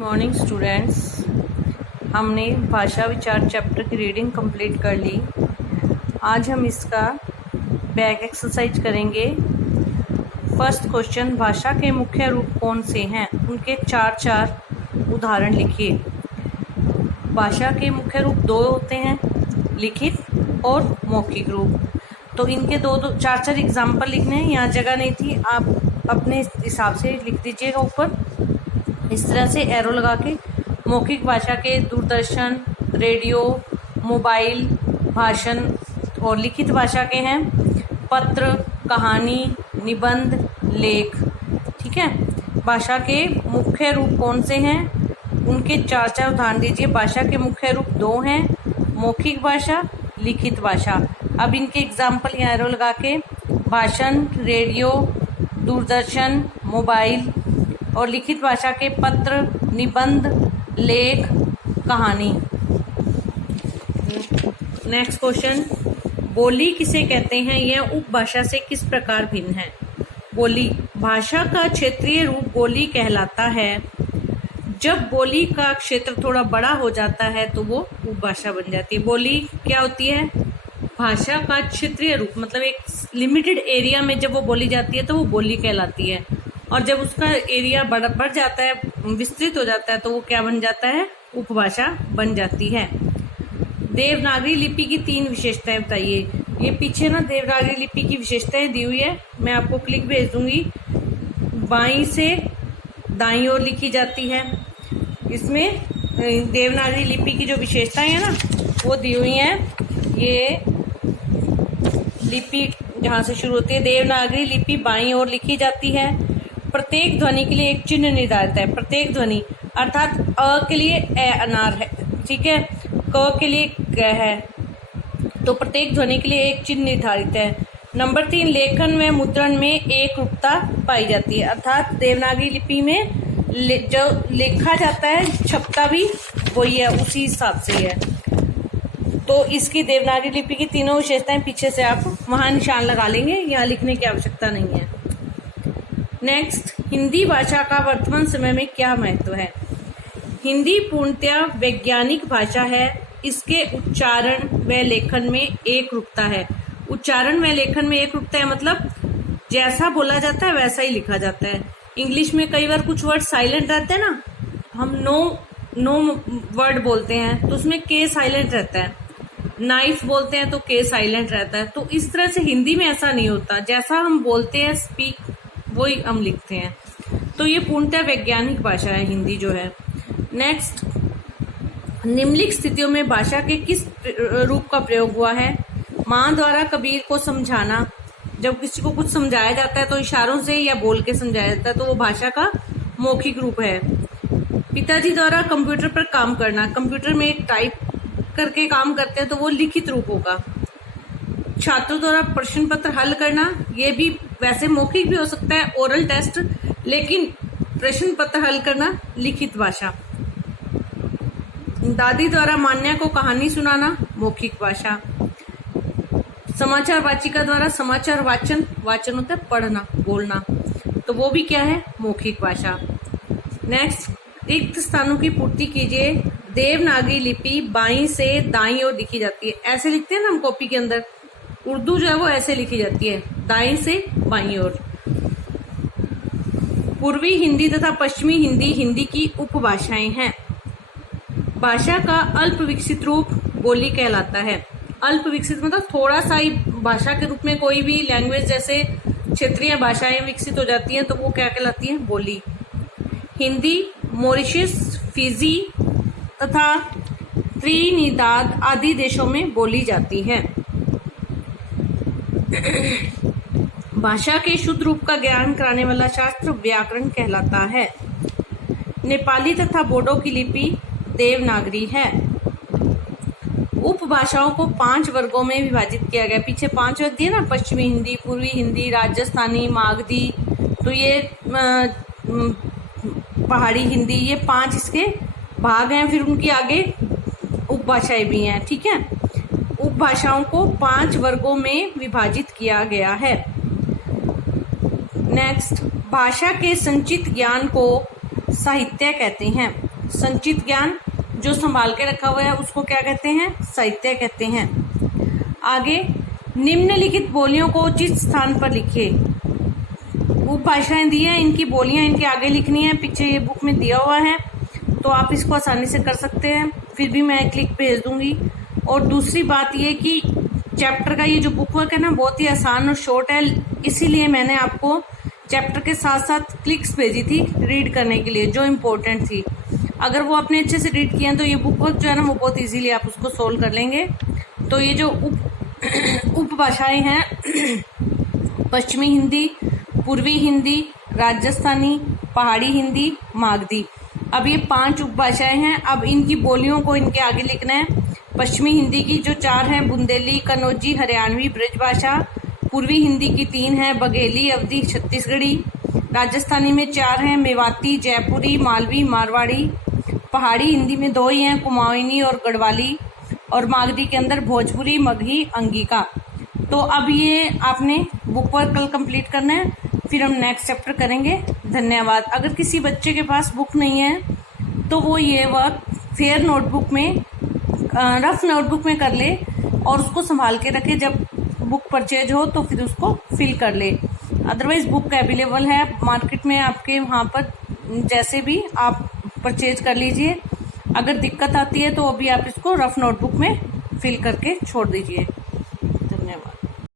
Morning students. हमने भाषा विचार चैप्टर की रीडिंग कंप्लीट कर ली। आज हम इसका बैक एक्सरसाइज करेंगे। फर्स्ट क्वेश्चन, भाषा के मुख्य रूप कौन से हैं? उनके चार उदाहरण लिखिए। भाषा के मुख्य रूप दो होते हैं, लिखित और मौखिक रूप। तो इनके दो चार एग्जाम्पल लिखने हैं। यहाँ जगह नहीं थी, आप अपने हिसाब से लिख दीजिएगा ऊपर इस तरह से एरो लगा के। मौखिक भाषा के दूरदर्शन, रेडियो, मोबाइल, भाषण। और लिखित भाषा के हैं पत्र, कहानी, निबंध, लेख। ठीक है। भाषा के मुख्य रूप कौन से हैं? उनके चार उदाहरण दीजिए। भाषा के मुख्य रूप दो हैं, मौखिक भाषा, लिखित भाषा। अब इनके एग्जाम्पल यहाँ एरो लगा के, भाषण, रेडियो, दूरदर्शन, मोबाइल। और लिखित भाषा के पत्र, निबंध, लेख, कहानी। नेक्स्ट क्वेश्चन, बोली किसे कहते हैं? यह उपभाषा से किस प्रकार भिन्न है? बोली, भाषा का क्षेत्रीय रूप बोली कहलाता है। जब बोली का क्षेत्र थोड़ा बड़ा हो जाता है तो वो उपभाषा बन जाती है। बोली क्या होती है? भाषा का क्षेत्रीय रूप, मतलब एक लिमिटेड एरिया में जब वो बोली जाती है तो वो बोली कहलाती है। और जब उसका एरिया बढ़ जाता है, विस्तृत हो जाता है, तो वो क्या बन जाता है? उपभाषा बन जाती है। देवनागरी लिपि की 3 विशेषताएं बताइए। ये पीछे ना देवनागरी लिपि की विशेषताएं दी हुई है, मैं आपको क्लिक भेज दूंगी। बाईं से दाईं ओर लिखी जाती है। इसमें देवनागरी लिपि की जो विशेषताएं है ना वो दी हुई हैं। ये लिपि जहाँ से शुरू होती है, देवनागरी लिपि बाईं ओर लिखी जाती है। प्रत्येक ध्वनि के लिए एक चिन्ह निर्धारित है। प्रत्येक ध्वनि अर्थात अ के लिए ए अनार है, ठीक है, क के लिए क है, तो प्रत्येक ध्वनि के लिए एक चिन्ह निर्धारित है। नंबर 3, लेखन व मुद्रण में एक रूपता पाई जाती है। अर्थात देवनागरी लिपि में जो लिखा जाता है छपता भी वही है, उसी हिसाब से है। तो इसकी देवनागरी लिपि की तीनों विशेषताएं पीछे से आप वहां निशान लगा लेंगे, यहाँ लिखने की आवश्यकता नहीं है। नेक्स्ट, हिंदी भाषा का वर्तमान समय में क्या महत्व है? हिंदी पूर्णतया वैज्ञानिक भाषा है। इसके उच्चारण व लेखन में एक रूपता है। उच्चारण व लेखन में एक रूपता है मतलब जैसा बोला जाता है वैसा ही लिखा जाता है। इंग्लिश में कई बार कुछ वर्ड साइलेंट रहते हैं ना, हम नो वर्ड बोलते हैं तो उसमें के साइलेंट रहता है। नाइफ बोलते हैं तो के साइलेंट रहता है। तो इस तरह से हिंदी में ऐसा नहीं होता, जैसा हम बोलते हैं स्पीक वही हम लिखते हैं। तो ये पूर्णतः वैज्ञानिक भाषा है हिंदी जो है। नेक्स्ट, निम्नलिखित स्थितियों में भाषा के किस रूप का प्रयोग हुआ है? माँ द्वारा कबीर को समझाना। जब किसी को कुछ समझाया जाता है तो इशारों से या बोल के समझाया जाता है, तो वो भाषा का मौखिक रूप है। पिताजी द्वारा कंप्यूटर पर काम करना। कंप्यूटर में टाइप करके काम करते हैं तो वो लिखित रूप होगा। छात्रों द्वारा प्रश्न पत्र हल करना, ये भी वैसे मौखिक भी हो सकता है, ओरल टेस्ट, लेकिन प्रश्न पत्र हल करना लिखित भाषा। दादी द्वारा मान्या को कहानी सुनाना, मौखिक भाषा। समाचार वाचिका द्वारा समाचार वाचन होता है पढ़ना, बोलना, तो वो भी क्या है? मौखिक भाषा। नेक्स्ट, रिक्त स्थानों की पूर्ति कीजिए। देवनागरी लिपि बाईं से दाईं ओर लिखी जाती है। ऐसे लिखते हैं ना हम कॉपी के अंदर, उर्दू जो है वो ऐसे लिखी जाती है, दाईं से बाईं ओर। पूर्वी हिंदी तथा पश्चिमी हिंदी हिंदी की उपभाषाएं हैं। भाषा का अल्प विकसित रूप बोली कहलाता है। अल्प विकसित मतलब थोड़ा सा ही भाषा के रूप में कोई भी लैंग्वेज जैसे क्षेत्रीय भाषाएं विकसित हो जाती हैं तो वो क्या कहलाती है? बोली। हिंदी मॉरिशस, फिजी तथा त्रिनिदाद आदि देशों में बोली जाती है। भाषा के शुद्ध रूप का ज्ञान कराने वाला शास्त्र व्याकरण कहलाता है। नेपाली तथा बोडो की लिपि देवनागरी है। उपभाषाओं को 5 वर्गों में विभाजित किया गया। पीछे 5 वर्ग दिए ना, पश्चिमी हिंदी, पूर्वी हिंदी, राजस्थानी, मागधी, तो ये पहाड़ी हिंदी, ये 5 इसके भाग हैं। फिर उनकी आगे उपभाषाएं भी हैं, ठीक है। उपभाषाओं को 5 वर्गों में विभाजित किया गया है। नेक्स्ट, भाषा के संचित ज्ञान को साहित्य कहते हैं। संचित ज्ञान जो संभाल के रखा हुआ है उसको क्या कहते हैं? साहित्य कहते हैं। आगे, निम्नलिखित बोलियों को उचित स्थान पर लिखिए। उपभाषाएं दी हैं, इनकी बोलियां इनके आगे लिखनी है। पीछे ये बुक में दिया हुआ है, तो आप इसको आसानी से कर सकते हैं। फिर भी मैं एक लिंक भेज दूंगी। और दूसरी बात ये कि चैप्टर का ये जो बुक वर्क है ना, बहुत ही आसान और शॉर्ट है, इसीलिए मैंने आपको चैप्टर के साथ साथ क्लिक्स भेजी थी रीड करने के लिए, जो इम्पोर्टेंट थी। अगर वो आपने अच्छे से रीड किया तो ये बुक वर्क जो है ना, वो बहुत इजीली आप उसको सोल्व कर लेंगे। तो ये जो उपभाषाएं हैं, पश्चिमी हिंदी, पूर्वी हिंदी, राजस्थानी, पहाड़ी हिंदी, मागधी, अब ये 5 उपभाषाएं हैं। अब इनकी बोलियों को इनके आगे लिखना है। पश्चिमी हिंदी की जो 4 हैं, बुंदेली, कन्नौजी, हरियाणवी, ब्रजभाषा। पूर्वी हिंदी की 3 हैं, बघेली, अवधी, छत्तीसगढ़ी। राजस्थानी में 4 हैं, मेवाती, जयपुरी, मालवी, मारवाड़ी। पहाड़ी हिंदी में 2 ही हैं, कुमाऊनी और गढ़वाली। और मागधी के अंदर भोजपुरी, मगही, अंगिका। तो अब ये आपने बुक वर्क कल कंप्लीट करना है, फिर हम नेक्स्ट चैप्टर करेंगे। धन्यवाद। अगर किसी बच्चे के पास बुक नहीं है तो वो ये वर्क फेयर नोटबुक में, रफ नोटबुक में कर ले और उसको संभाल के रखे। जब बुक परचेज हो तो फिर उसको फिल कर ले। अदरवाइज बुक अवेलेबल है मार्केट में आपके वहाँ पर, जैसे भी आप परचेज कर लीजिए। अगर दिक्कत आती है तो अभी आप इसको रफ नोटबुक में फिल करके छोड़ दीजिए।